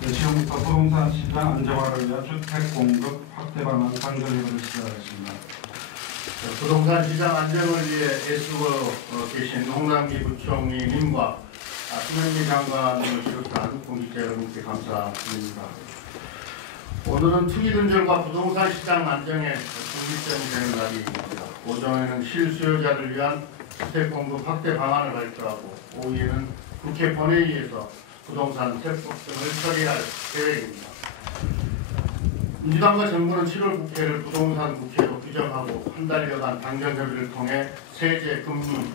네, 지금부터 부동산 시장 안정화를 위한 주택 공급 확대 방안 당정협의를 시작하겠습니다. 부동산 시장 안정을 위해 애쓰고 계신 홍남기 부총리님과 수명기 장관을 비롯한 공직자 여러분께 감사드립니다. 오늘은 투기 근절과 부동산 시장 안정에 중기점이 되는 날입니다. 오전에는 실수요자를 위한 주택 공급 확대 방안을 발표하고 오후에는 국회 본회의에서 부동산 세법 등을 처리할 계획입니다. 민주당과 정부는 7월 국회를 부동산 국회로 규정하고 한 달여간 당정협의를 통해 세제, 금융,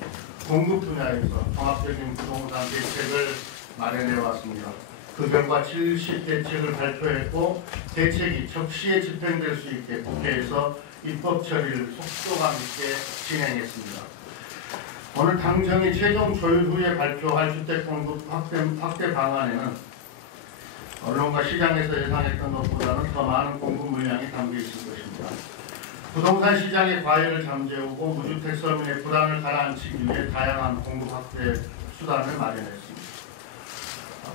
공급 분야에서 종합적인 부동산 대책을 마련해 왔습니다. 그 결과 70대책을 발표했고 대책이 적시에 집행될 수 있게 국회에서 입법 처리를 속도감 있게 진행했습니다. 오늘 당정이 최종 조율 후에 발표할 주택 공급 확대 방안에는 언론과 시장에서 예상했던 것보다는 더 많은 공급 물량이 담겨 있을 것입니다. 부동산 시장의 과열을 잠재우고 무주택 서민의 불안을 가라앉히기 위해 다양한 공급 확대 수단을 마련했습니다.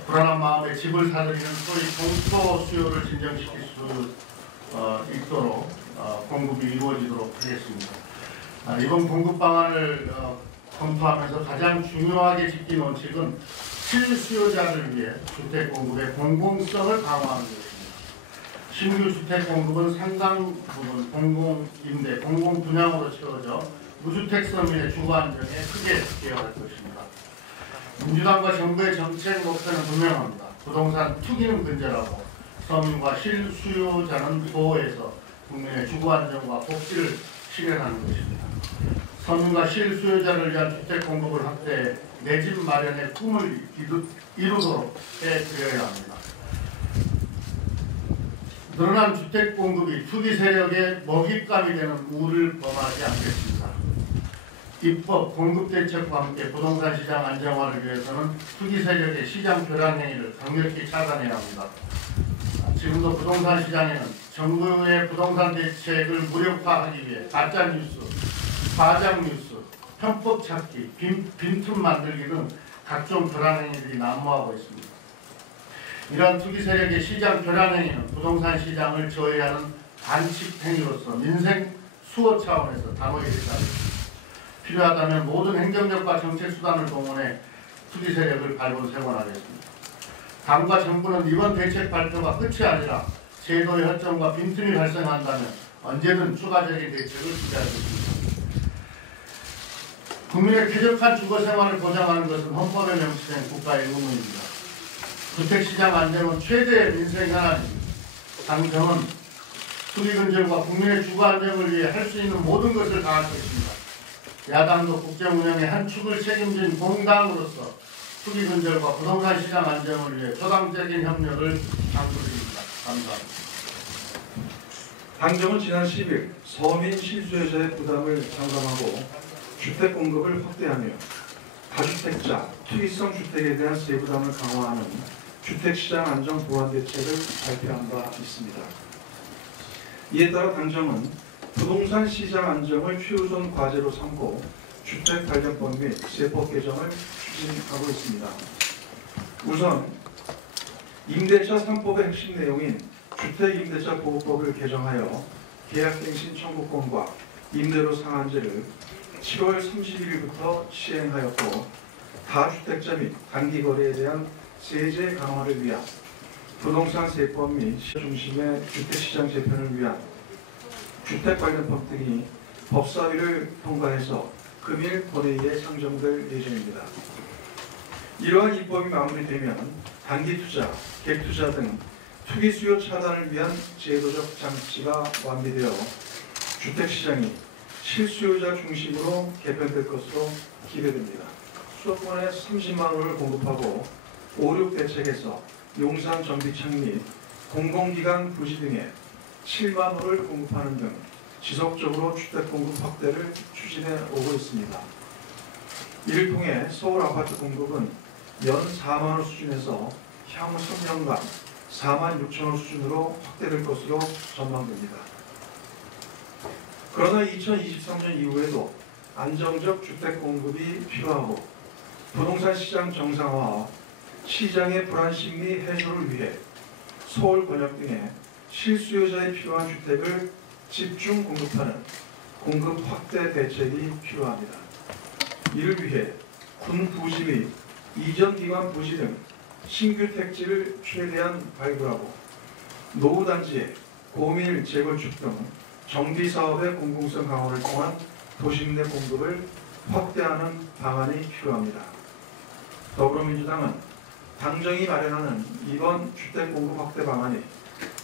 불안한 마음에 집을 사들이는 소위 공포 수요를 진정시킬 수 있도록 공급이 이루어지도록 하겠습니다. 이번 공급 방안을 검토하면서 가장 중요하게 지킨 원칙은 실수요자를 위해 주택 공급의 공공성을 강화하는 것입니다. 신규 주택 공급은 상당 부분 공공임대, 공공분양으로 채워져 무주택 서민의 주거 안정에 크게 기여할 것입니다. 민주당과 정부의 정책 목표는 분명합니다. 부동산 투기는 근절하고 서민과 실수요자는 보호해서 국민의 주거 안정과 복지를 실현하는 것입니다. 서민과 실수요자를 위한 주택 공급을 확대해 내 집 마련의 꿈을 이루도록 해드려야 합니다. 늘어난 주택 공급이 투기 세력의 먹잇감이 되는 우를 범하지 않겠습니다. 입법, 공급 대책과 함께 부동산 시장 안정화를 위해서는 투기 세력의 시장 교란 행위를 강력히 차단해야 합니다. 지금도 부동산 시장에는 정부의 부동산 대책을 무력화하기 위해 가짜뉴스, 과장뉴스, 편법 찾기, 빈틈 만들기 등 각종 교란 행위들이 난무하고 있습니다. 이러한 투기 세력의 시장 교란 행위는 부동산 시장을 저해하는 반칙 행위로서 민생 수호 차원에서 단호히 대처하겠습니다. 필요하다면 모든 행정력과 정책 수단을 동원해 투기 세력을 발본색원하겠습니다. 당과 정부는 이번 대책 발표가 끝이 아니라 제도의 허점과 빈틈이 발생한다면 언제든 추가적인 대책을 기대하겠습니다. 국민의 쾌적한 주거생활을 보장하는 것은 헌법에 명시된 국가의 의무입니다. 주택시장 안정은 최대의 민생 현안입니다. 당정은 투기 근절과 국민의 주거 안정을 위해 할 수 있는 모든 것을 다할 것입니다. 야당도 국정 운영의 한 축을 책임진 공당으로서 투기 근절과 부동산 시장 안정을 위해 초당적인 협력을 당부드립니다. 감사합니다. 당정은 지난 10일 서민 실수요자의 부담을 장담하고 주택 공급을 확대하며 다주택자, 투기성 주택에 대한 세부담을 강화하는 주택시장 안정 보완 대책을 발표한 바 있습니다. 이에 따라 당정은 부동산 시장 안정을 최우선 과제로 삼고 주택 관련법 및 세법 개정을 추진하고 있습니다. 우선 임대차 3법의 핵심 내용인 주택임대차 보호법을 개정하여 계약갱신 청구권과 임대료 상한제를 7월 30일부터 시행하였고 다주택자 및 단기거래에 대한 세제 강화를 위한 부동산 세법 및 중심의 주택시장 재편을 위한 주택 관련법 등이 법사위를 통과해서 금일 본회의에 상정될 예정입니다. 이러한 입법이 마무리되면 단기투자, 갭투자 등 투기 수요 차단을 위한 제도적 장치가 완비되어 주택시장이 실수요자 중심으로 개편될 것으로 기대됩니다. 수도권에 30만 호를 공급하고 5, 6 대책에서 용산 정비창 및 공공기관 부지 등에 7만 호를 공급하는 등 지속적으로 주택 공급 확대를 추진해 오고 있습니다. 이를 통해 서울 아파트 공급은 연 4만 호 수준에서 향후 3년간 4만 6천 호 수준으로 확대될 것으로 전망됩니다. 그러나 2023년 이후에도 안정적 주택 공급이 필요하고 부동산 시장 정상화와 시장의 불안 심리 해소를 위해 서울 권역 등의 실수요자에 필요한 주택을 집중 공급하는 공급 확대 대책이 필요합니다. 이를 위해 군 부지 및 이전 기관 부지 등 신규 택지를 최대한 발굴하고 노후단지의 고밀 재건축 등 정비사업의 공공성 강화를 통한 도심 내 공급을 확대하는 방안이 필요합니다. 더불어민주당은 당정이 마련하는 이번 주택 공급 확대 방안이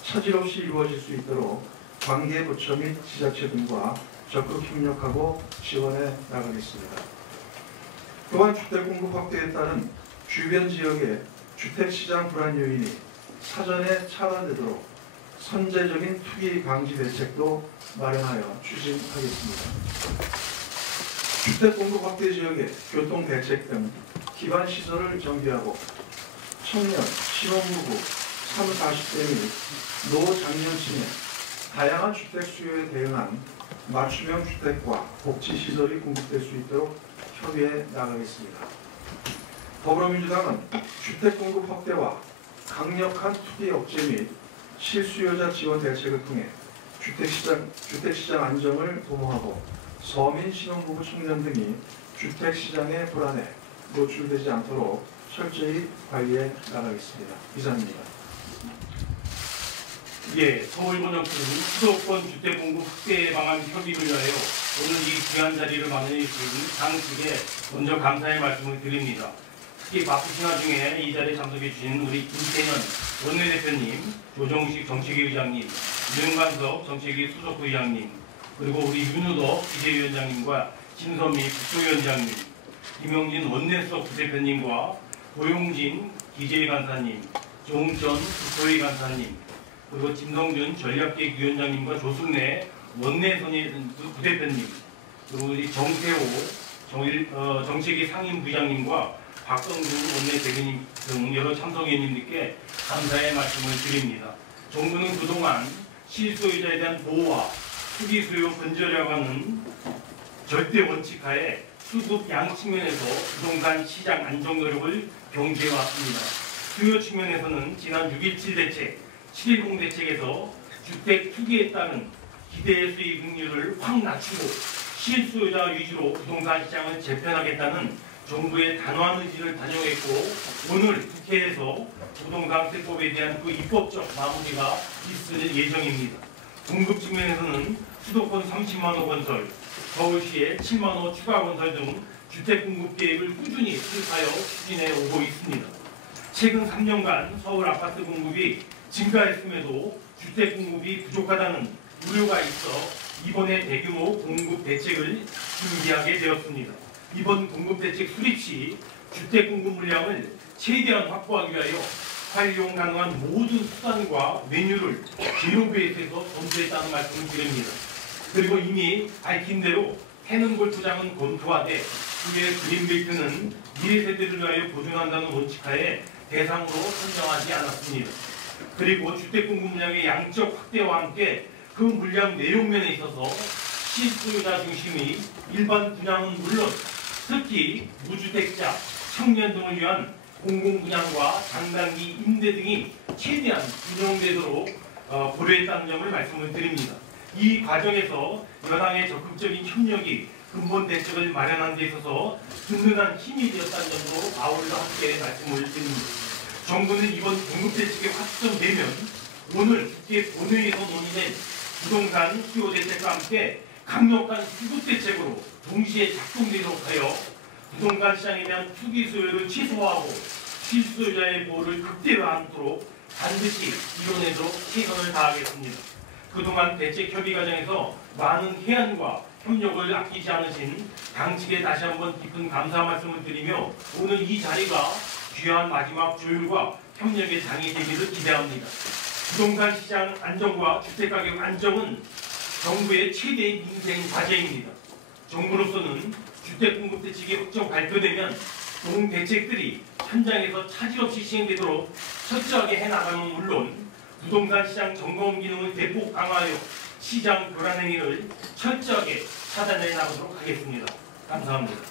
차질 없이 이루어질 수 있도록 관계 부처 및 지자체 등과 적극 협력하고 지원해 나가겠습니다. 또한 주택 공급 확대에 따른 주변 지역의 주택시장 불안 요인이 사전에 차단되도록 선제적인 투기 방지 대책도 마련하여 추진하겠습니다. 주택 공급 확대 지역의 교통 대책 등 기반 시설을 정비하고 청년, 신혼부부, 30, 40대 및 노장년층의 다양한 주택 수요에 대응한 맞춤형 주택과 복지 시설이 공급될 수 있도록 협의해 나가겠습니다. 더불어민주당은 주택 공급 확대와 강력한 투기 억제 및 실수요자 지원 대책을 통해 주택시장 안정을 도모하고 서민, 신혼부부, 청년 등이 주택시장의 불안에 노출되지 않도록 철저히 관리해 나가겠습니다. 이상입니다. 예, 서울권역군 수도권 주택 공급 확대 방안 협의를 위하여 오늘 이 귀한 자리를 마련해 주신 당직에 먼저 감사의 말씀을 드립니다. 특히 바쁘신 와중에 이 자리에 참석해 주신 우리 김태년 원내대표님, 조정식 정책위 의장님, 윤관석 정책위 수석부의장님, 그리고 우리 윤우덕 기재위원장님과 신선미 국토위원장님, 김용진 원내수석 부대표님과 고용진 기재위 간사님, 조홍천 국토위 간사님, 그리고 김성준 전략기획위원장님과 조순래 원내 부대표님, 그리고 우리 정태호 정책위 상임부장님과 박성준 원내 대변인 등 여러 참석위원님들께 감사의 말씀을 드립니다. 정부는 그동안 실소유자에 대한 보호와 투기 수요 근절이라고 하는 절대 원칙하에 수급 양 측면에서 부동산 시장 안정 노력을 경주해 왔습니다. 수요 측면에서는 지난 6.17 대책, 7.10 대책에서 주택 투기에 따른 기대 수익률을 확 낮추고 실수요자 위주로 부동산 시장을 재편하겠다는 정부의 단호한 의지를 반영했고, 오늘 국회에서 부동산 세법에 대한 그 입법적 마무리가 있을 예정입니다. 공급 측면에서는 수도권 30만 호 건설, 서울시의 7만 호 추가 건설 등 주택 공급 계획을 꾸준히 수립하여 추진해 오고 있습니다. 최근 3년간 서울 아파트 공급이 증가했음에도 주택 공급이 부족하다는 우려가 있어 이번에 대규모 공급 대책을 준비하게 되었습니다. 이번 공급 대책 수립 시 주택 공급 물량을 최대한 확보하기 위하여 활용 가능한 모든 수단과 메뉴를 제로 베이스에서 검토했다는 말씀을 드립니다. 그리고 이미 밝힌 대로 해는 골프장은 검토하되 그의 그린벨트는 미래 세대를 위하여 보존한다는 원칙하에 대상으로 선정하지 않았습니다. 그리고 주택 공급 물량의 양적 확대와 함께 그 물량 내용면에 있어서 실수요자 중심의 일반 분양은 물론 특히 무주택자, 청년 등을 위한 공공분양과 장단기 임대 등이 최대한 운영되도록 고려했다는 점을 말씀을 드립니다. 이 과정에서 여당의 적극적인 협력이 근본 대책을 마련하는 데 있어서 든든한 힘이 되었다는 점으로 아울러 함께 말씀을 드립니다. 정부는 이번 공급 대책이 확정되면 오늘 국회 본회의에서 논의된 부동산 수요 대책과 함께 강력한 수급 대책으로 동시에 작동되도록 하여 부동산 시장에 대한 투기 수요를 최소화하고 실수요자의 보호를 극대화하도록 반드시 이뤄내도록 최선을 다하겠습니다. 그동안 대책 협의 과정에서 많은 해안과 협력을 아끼지 않으신 당직에 다시 한번 깊은 감사 말씀을 드리며 오늘 이 자리가 귀한 마지막 조율과 협력의 장이 되기를 기대합니다. 부동산 시장 안정과 주택가격 안정은 정부의 최대의 민생 과제입니다. 정부로서는 주택 공급 대책이 확정 발표되면 동 대책들이 현장에서 차질 없이 시행되도록 철저하게 해나가는 물론 부동산 시장 점검 기능을 대폭 강화하여 시장 교란 행위를 철저하게 차단해 나가도록 하겠습니다. 감사합니다.